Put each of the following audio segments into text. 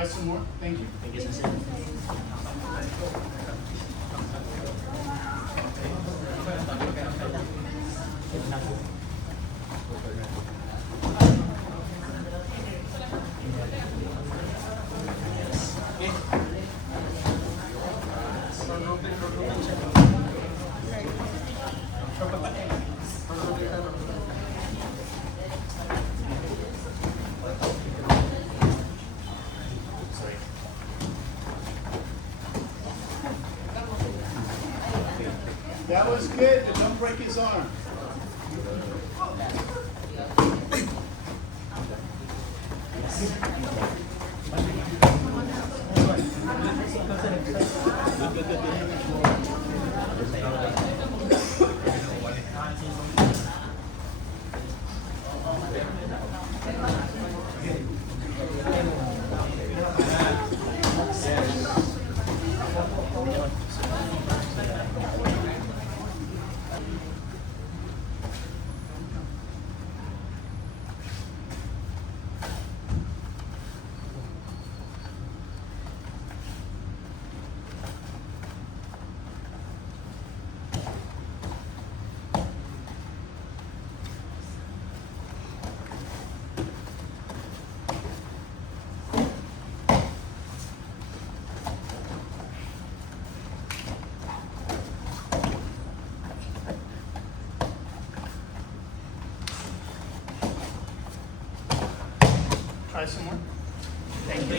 Try some more. Thank you. Thank you, Sensei. That was good, but don't break his arm. Try some more. Thank you.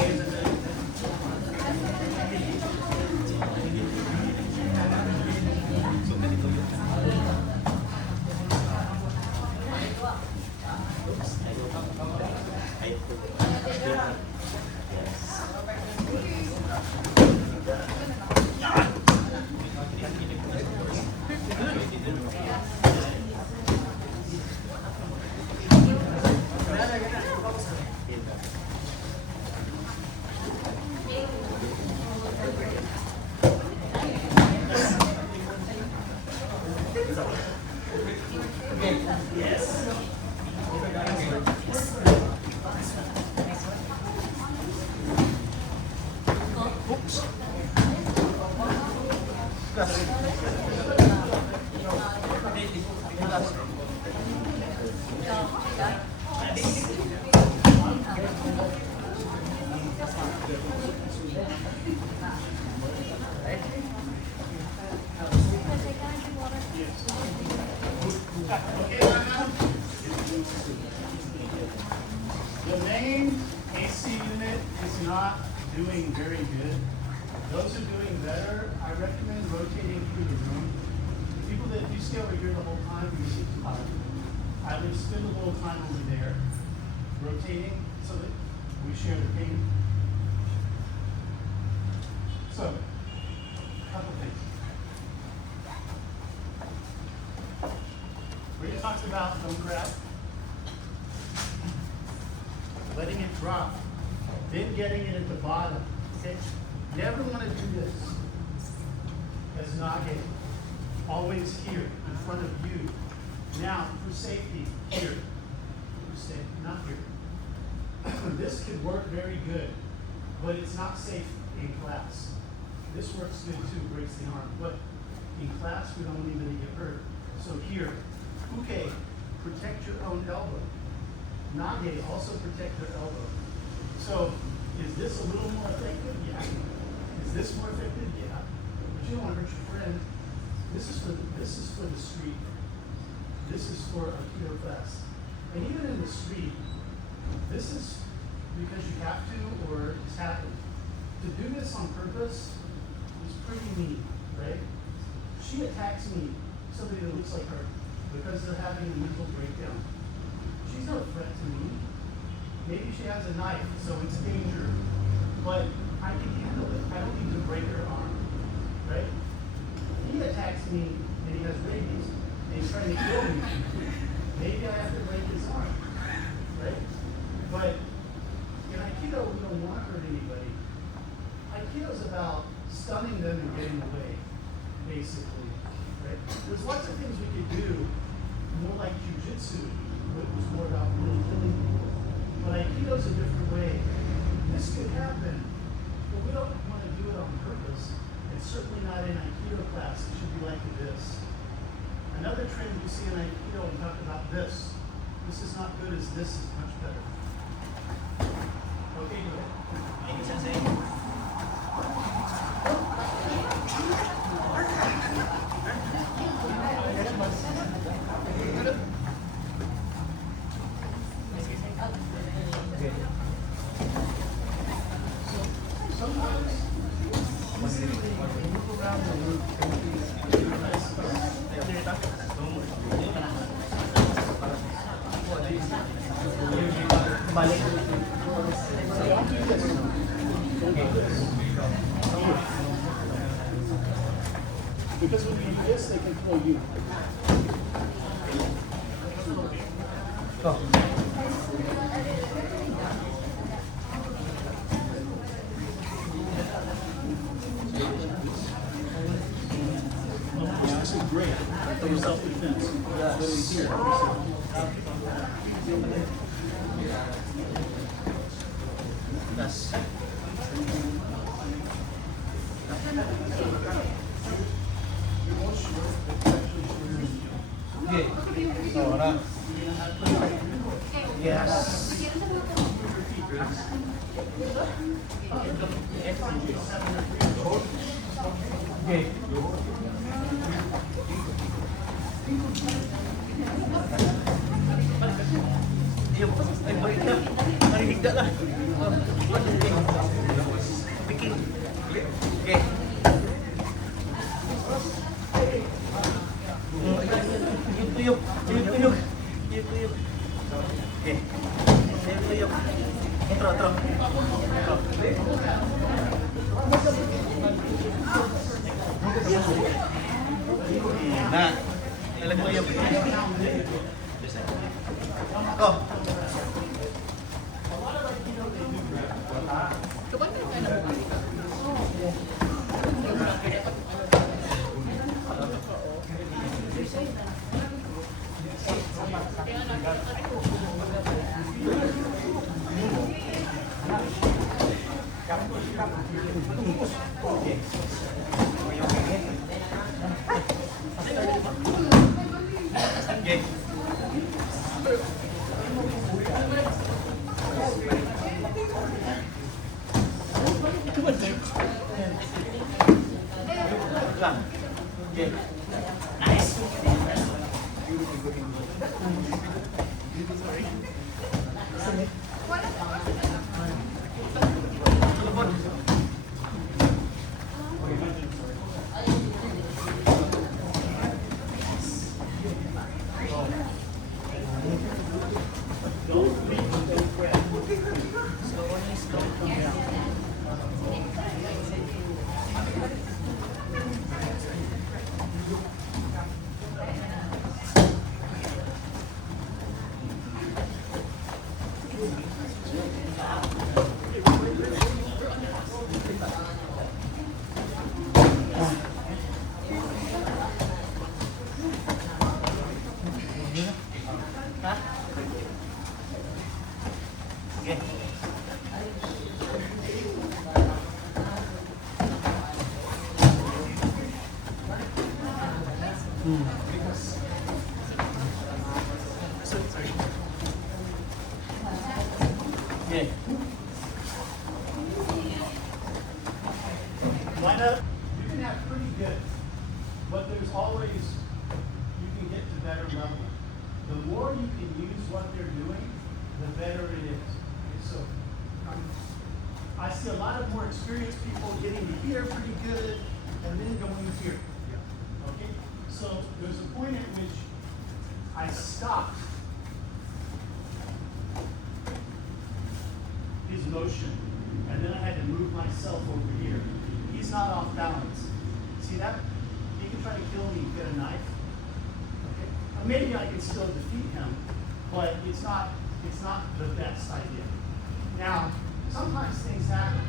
The main AC unit is not doing very good. Those who are doing better, I recommend rotating through the room. The people that do stay over here the whole time, you see, I would spend a little time over there, rotating so that we share the pain. So, a couple things. We talked about don't grab, letting it drop, then getting it at the bottom. Okay? Never want to do this as nage. Always here, in front of you. Now, for safety, here. For safety, not here. This could work very good, but it's not safe in class. This works good too, breaks the arm, but in class we don't want anybody to get hurt. So here, uke, protect your own elbow. Nage, also protect your elbow. So, is this a little more effective? Yeah. Is this more effective? Yeah. But you don't want to hurt your friend. This is for the street. This is for Aikido class. And even in the street, this is because you have to or it's happened. To do this on purpose is pretty neat, right? She attacks me, somebody that looks like her, because they're having a mental breakdown. She's no threat to me. Maybe she has a knife, so it's danger. But I can handle it. I don't need to break her arm, right? He attacks me and he has rabies and he's trying to kill me. Maybe I have to break his arm, right? But in Aikido, we don't want to hurt anybody. Aikido is about stunning them and getting away, basically, right? There's lots of things we could do, more like jujitsu, but it was more about really killing people. But Aikido is a different way. this could happen, but we don't want to do it on purpose. It's certainly not in Aikido class. It should be like this. Another trend you see in Aikido, and talk about this. This is not good as this is much better. Okay, go ahead. Thank you, Sensei. Because when you do this, they can throw you. This is great for your self-defense. But in here, Yes. Yes. Okay. Ay, balik na. Nanghihigda na. Biking. Okay. Tuyok. Tuyok. Tuyok. Okay. Tuyok. Otro. Nah. Ilan tuyok. Go. Okay. Nice. Okay. Line up. You can have pretty good, but there's always, you can get to better level. The more you can use what they're doing, the better it is. Okay, so I see a lot of more experienced people getting to here pretty good and then going here. Okay? So there's a point at which I stopped his motion, and then I had to move myself over here. He's not off balance. See that? He can try to kill me, get a knife. Okay? Maybe I can still defeat him, but it's not the best idea. Now, sometimes things happen.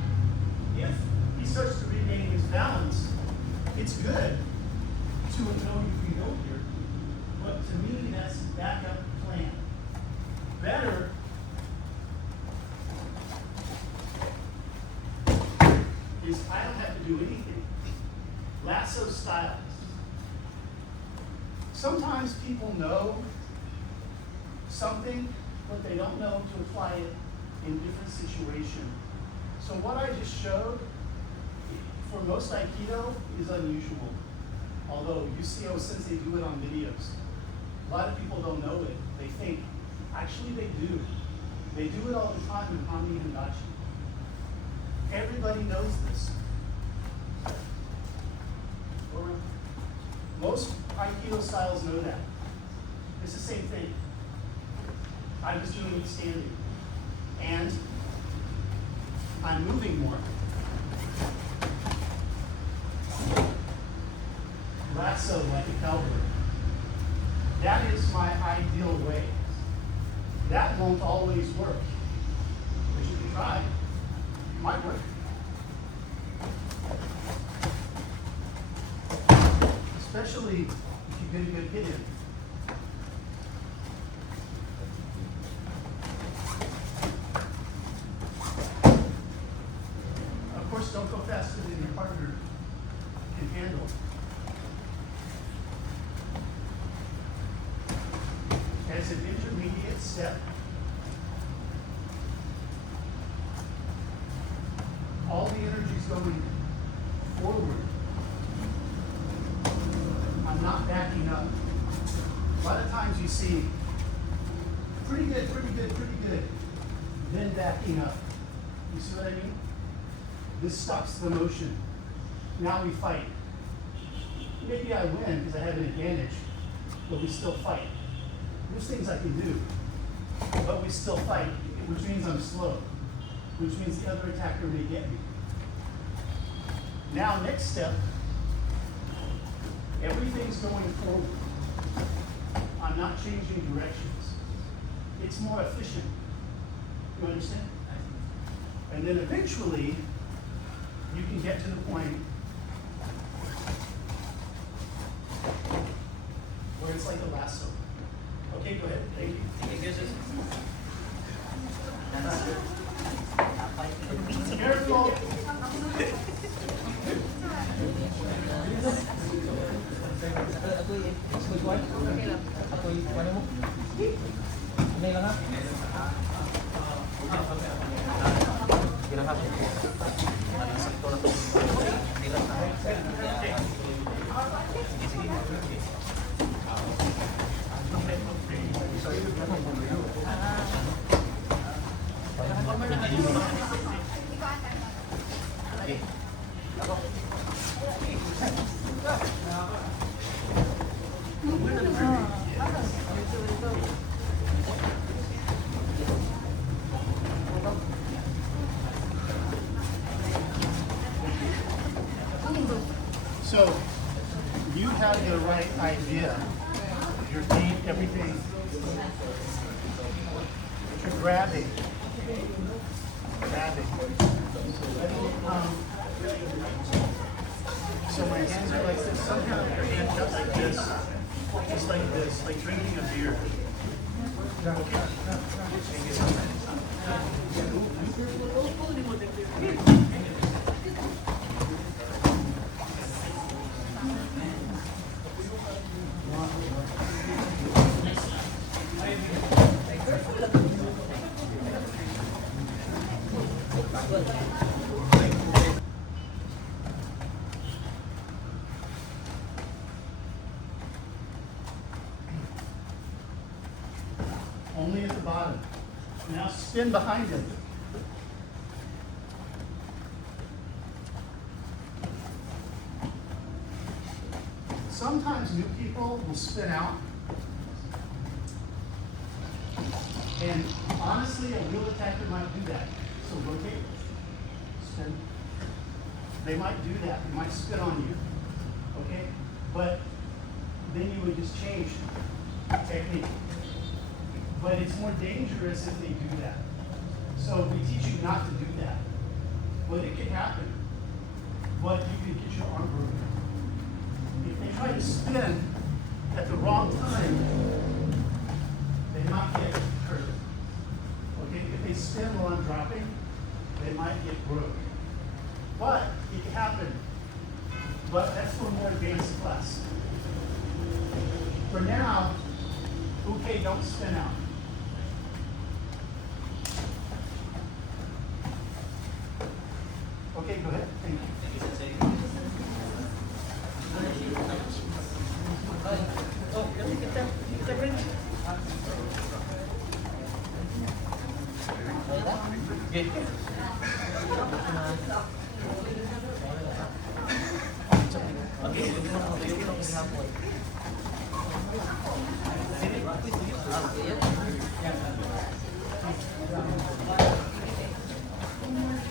If he starts to regain his balance, it's good to know you can go here. But to me, that's backup plan. Better styles. Sometimes people know something, but they don't know to apply it in different situations. So what I just showed, for most Aikido, is unusual. Although UCO, since they do it on videos, a lot of people don't know it. They think, actually they do. They do it all the time in Hami and Dachi. Everybody knows this. Most Aikido styles know that. It's the same thing. I'm just doing it standing. And I'm moving more. Lasso like a cowbird. That is my ideal way. That won't always work. But you can try. It might work. Especially if you get a good hit in. Of course, don't go faster than your partner can handle. As an intermediate step, all the energy is going forward. I'm not backing up. A lot of times you see pretty good, pretty good, pretty good, then backing up. You see what I mean? This stops the motion. Now we fight. Maybe I win because I have an advantage, but we still fight. There's things I can do, but we still fight, which means I'm slow, which means the other attacker may get me. Now, next step, everything's going forward. I'm not changing directions. It's more efficient. You understand? And then eventually, you can get to the point where it's like a lasso. Okay, go ahead. Thank you. Careful. So you have the right idea. Your feet, everything. You're grabbing. Grabbing. So my hands are like this. Somehow your hands up like this. Just like this, like drinking a beer. Only at the bottom. Now spin behind him. Sometimes new people will spin out. And honestly, a real attacker might do that. So rotate, spin. They might do that. They might spin on you. Okay? But then you would just change technique. But it's more dangerous if they do that. So we teach you not to do that. But it can happen. But you can get your arm broken. If they try to spin at the wrong time, they might get hurt. Okay? If they spin while I'm dropping, they might get broke. But it can happen. But that's for more advanced this class. For now, okay, don't spin out. Okay, go ahead. Thank you.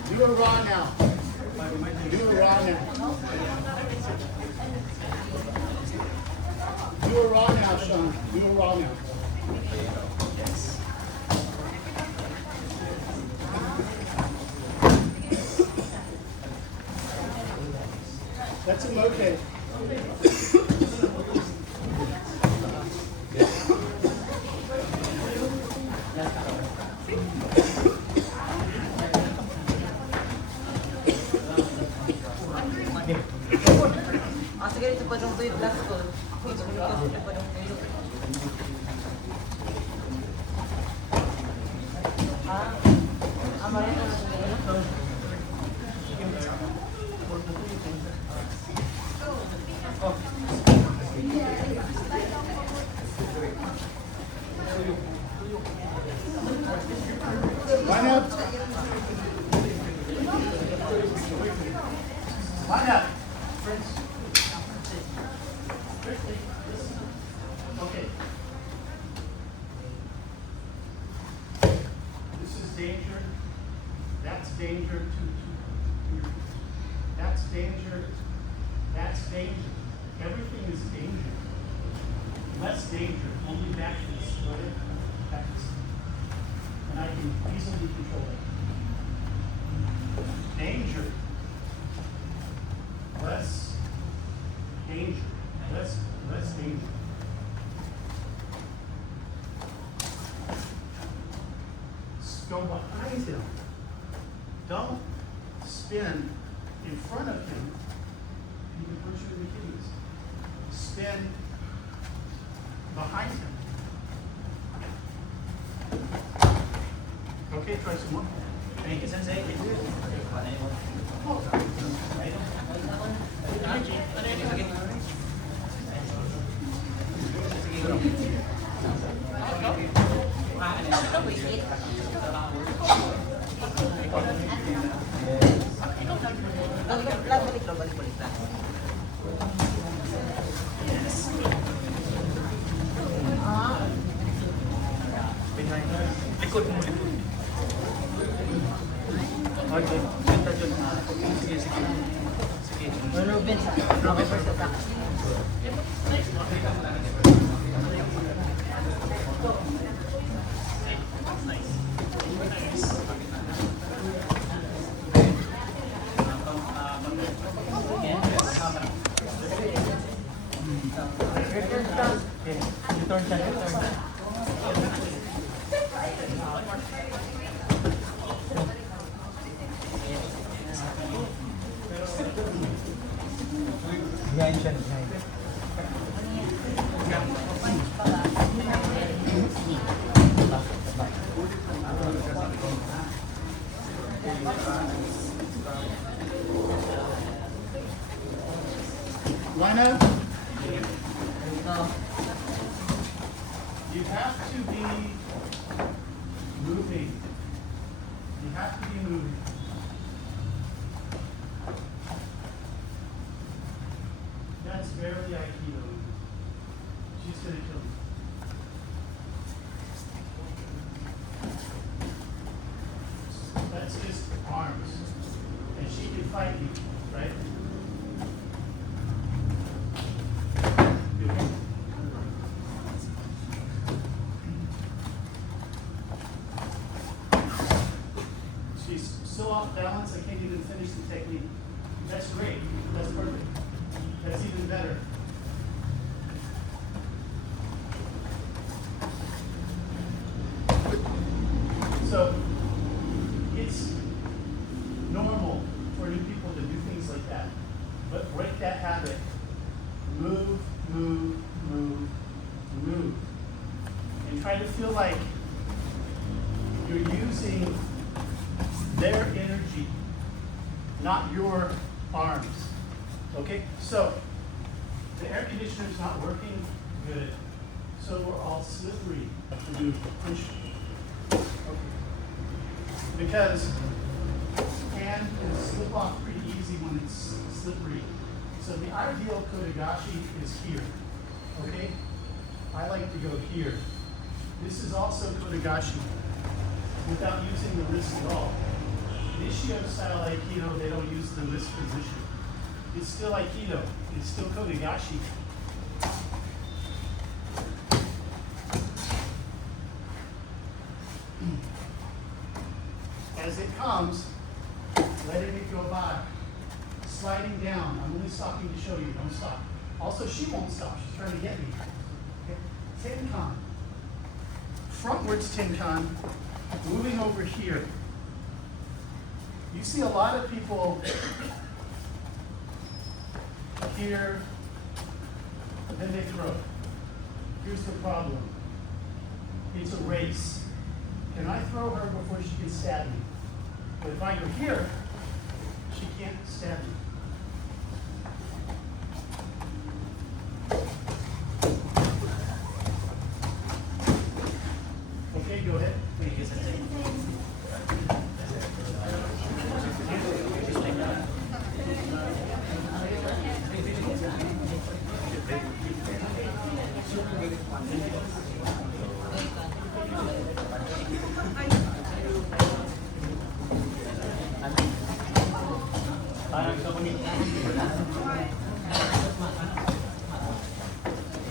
Do a raw now. Do a raw now. Do a raw now, Sean. Do a raw now. That's a mote. Sige, ito pa nung tuyo class ko. Ito pa nung tuyo. Amarin na ito. Line up. Line up. Okay. This is danger. That's danger. That's danger. That's danger. Everything is danger. Less danger. Only back to the split. Back to the split. And I can easily control it. Danger. Less danger. Less danger. Go behind him. Don't spin in front of him. You can push you in the kidneys. Spin behind him. Okay, try some more. Thank you, Sensei. Balik lang. Likod mo, likod. Okay, ganda dyan. Sige. Sige. No, Vince. Okay, first attack. Okay, you turn siya. Behind siya, behind. Line up. No. You have to be moving. You have to be moving. That's barely Aikido. She's gonna kill you. That's just arms. And she can fight you, right? Good. She's so off balance, I can't even finish the technique. That's great. That's perfect. That's even better. So, it's normal for new people to do things like that. But break that habit and try to feel like you're using their energy, not your arms. Okay? So, the air conditioner's not working good. So we're all slippery to do punch. Okay. Because hand can slip off pretty easy when it's slippery. So the ideal kotegashi is here. Okay? I like to go here. This is also kotegashi without using the wrist at all. Nishio style Aikido, they don't use the wrist position. It's still Aikido. It's still kotegashi. As it comes, letting it go by. Sliding down. I'm only stopping to show you. Don't stop. Also, she won't stop. She's trying to get me. Okay. Tenkan. Frontwards tenkan. Moving over here. You see a lot of people here, then they throw. Here's the problem. It's a race. Can I throw her before she can stab me? But if I go here, she can't stab me. Okay, go ahead. Thank you, Sensei.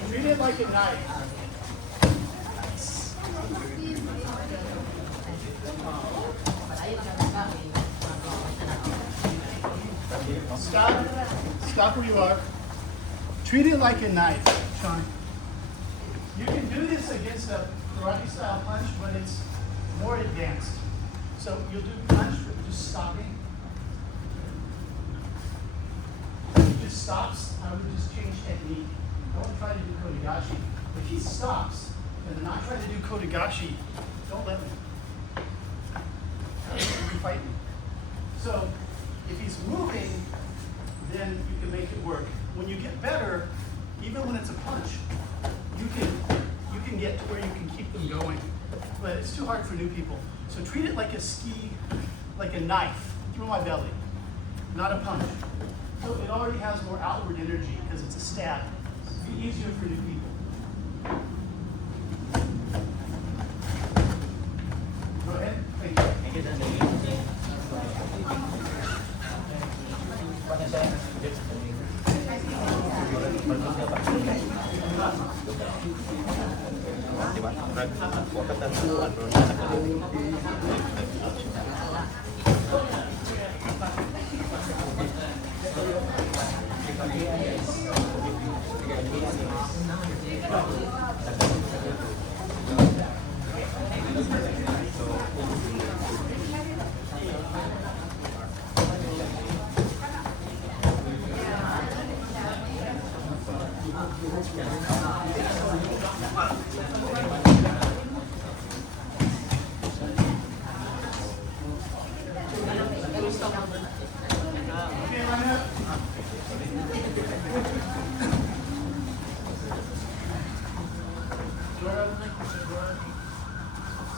Treat it like a knife. Stop. Stop where you are. Treat it like a knife, Sean. You can do this against a karate style punch, but it's more advanced. So you'll do punch, but just stopping. If he just stops, I would just change technique. I won't try to do kotegashi. If he stops, and then I try to do kotegashi, don't let me. You can fight me. So if he's moving, then you can make it work. When you get better, even when it's a punch, you can get to where you can keep them going. But it's too hard for new people. So treat it like a like a knife through my belly, not a punch. So it already has more outward energy because it's a stab. It'll be easier for new people. Go ahead. Thank you.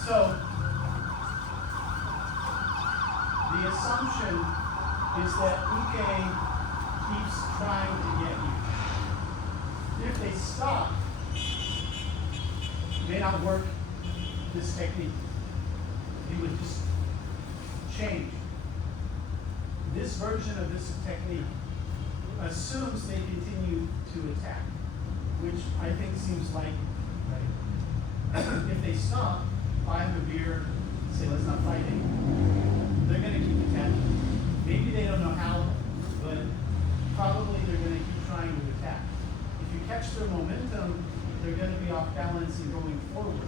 So, the assumption is that Uke keeps trying to get you. If they stop, it may not work this technique. You would just change. This version of this technique assumes they continue to attack, which I think seems like right. If they stop, buy them a beer, say let's not fight anymore, they're going to keep attacking. Maybe they don't know how, but probably they're going to keep trying to attack. If you catch their momentum, they're going to be off balance and going forward,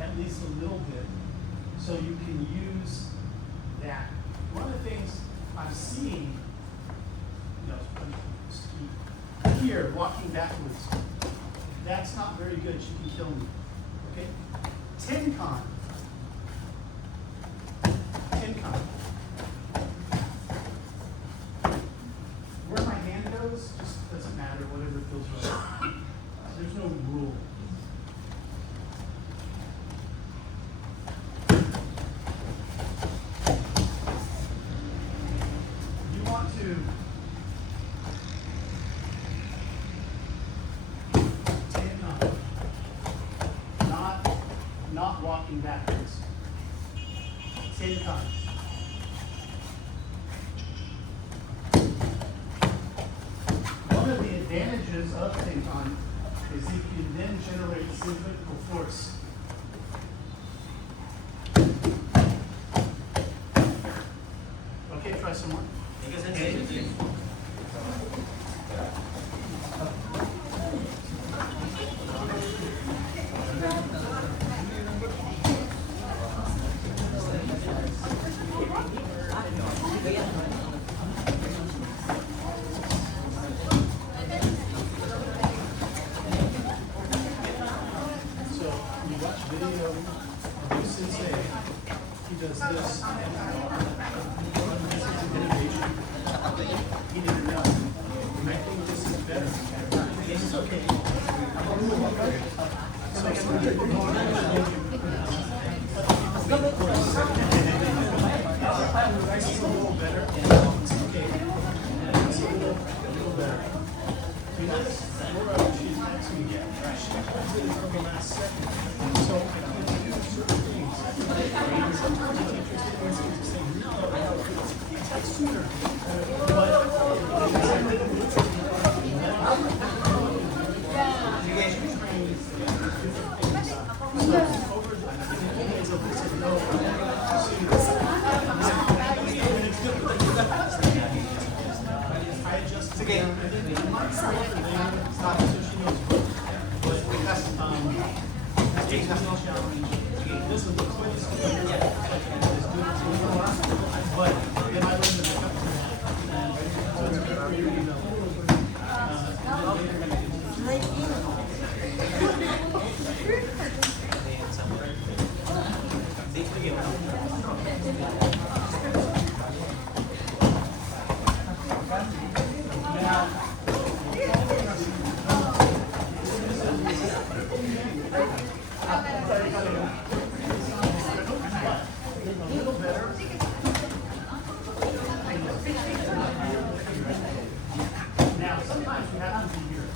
at least a little bit. So you can use that. One of the things I'm seeing, here, walking backwards, that's not very good. She can kill me. Okay? Tenkan. Tenkan. Where my hand goes just doesn't matter, whatever feels right. There's no rule. You want to Tenkan. Not walking backwards. Tenkan. One of the advantages of Tenkan is you can then generate centrifugal force. Okay, try some more. So you watch video of your sensei, he does this. This is innovation. He didn't know. And I think this is better. This is okay. So some people go on this is a little better. It's okay. It's a little better. You notice Laura, she's next to me. She holds it until the last second. So if you do certain things, sometimes the teachers get those things to say, no, it's sooner. But I adjust again. Stop so she knows. But because this is no challenge. This is the quickest thing. But then I learned to make up to that. So it's good for you to know. Now, sometimes you have to be here.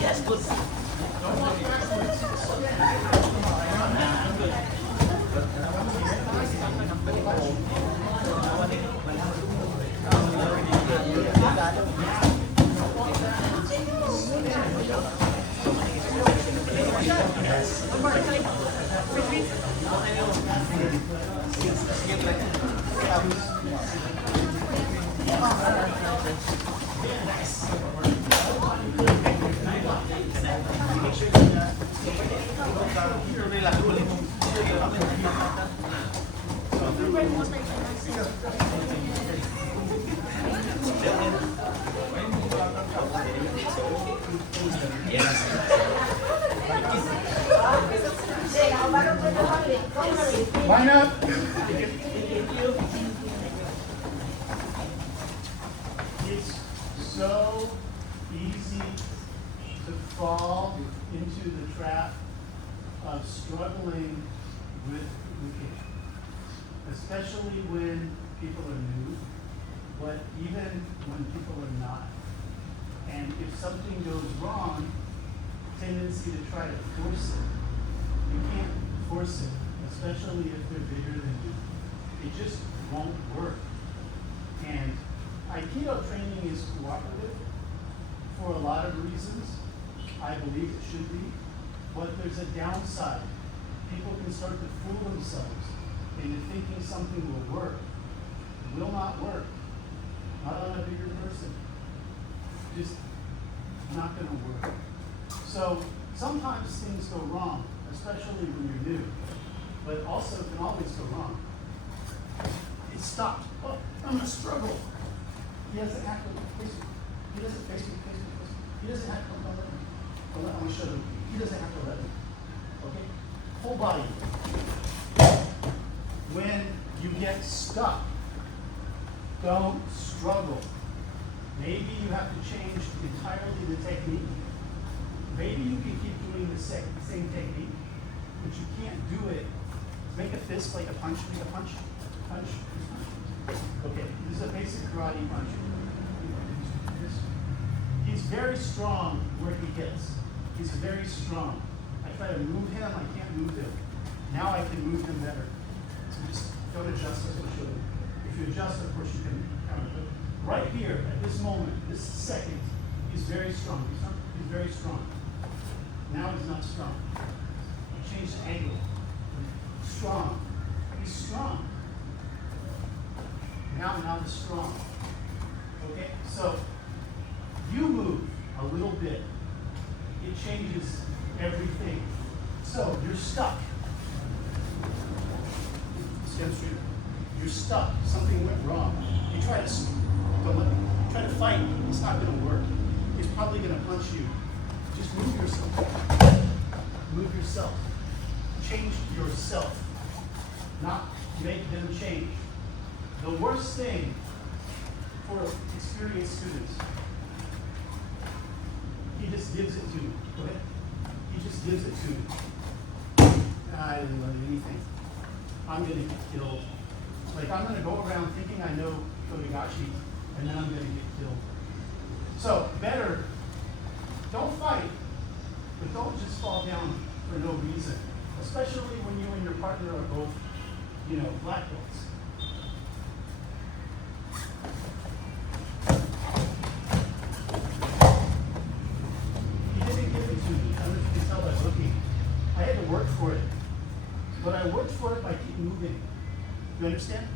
Yes, good. lagi ulit mo. Line up. It's so easy to fall into the trap of struggling with it, especially when people are new, but even when people are not. And if something goes wrong, tendency to try to force it. You can't force it, especially if they're bigger than you. It just won't work. And Aikido training is cooperative for a lot of reasons. I believe it should be. But there's a downside. People can start to fool themselves into thinking something will work. It will not work. Not on a bigger person. Just not going to work. So sometimes things go wrong, especially when you're new, but also it can always go wrong. It stopped. Oh, I'm going to struggle. He doesn't have to face me. He doesn't face me, face me, face me. He doesn't have to let me. I'm going to show him. He doesn't have to let me. Okay? Whole body. When you get stuck, don't struggle. Maybe you have to change entirely the technique. Maybe you can keep doing the same technique, but you can't do it. Make a fist like a punch, make a punch, punch, punch. Okay, this is a basic karate punch. He's very strong where he hits. He's very strong. I try to move him, I can't move him. Now I can move him better. So just don't adjust as I should. If you adjust, of course, you can counter. Right here, at this moment, this second, he's very strong. He's very strong. Now he's not strong. I changed the angle. Strong. He's strong. Now he's strong. Okay, so you move a little bit. It changes everything. So you're stuck. Stand straight. You're stuck. Something went wrong. You try to try to fight. It's not going to work. He's probably going to punch you. Just move yourself. Move yourself. Change yourself. Not make them change. The worst thing for experienced students, he just gives it to me. Go ahead. He just gives it to me. I didn't learn anything. I'm going to get killed. Like, I'm going to go around thinking I know Kodogashi, and then I'm going to get killed. So, better, don't fight, but don't just fall down for no reason. Especially when you and your partner are both, black belts. He didn't give it to me. I don't know if you can tell by looking. I had to work for it. But I worked for it by keep moving. You understand?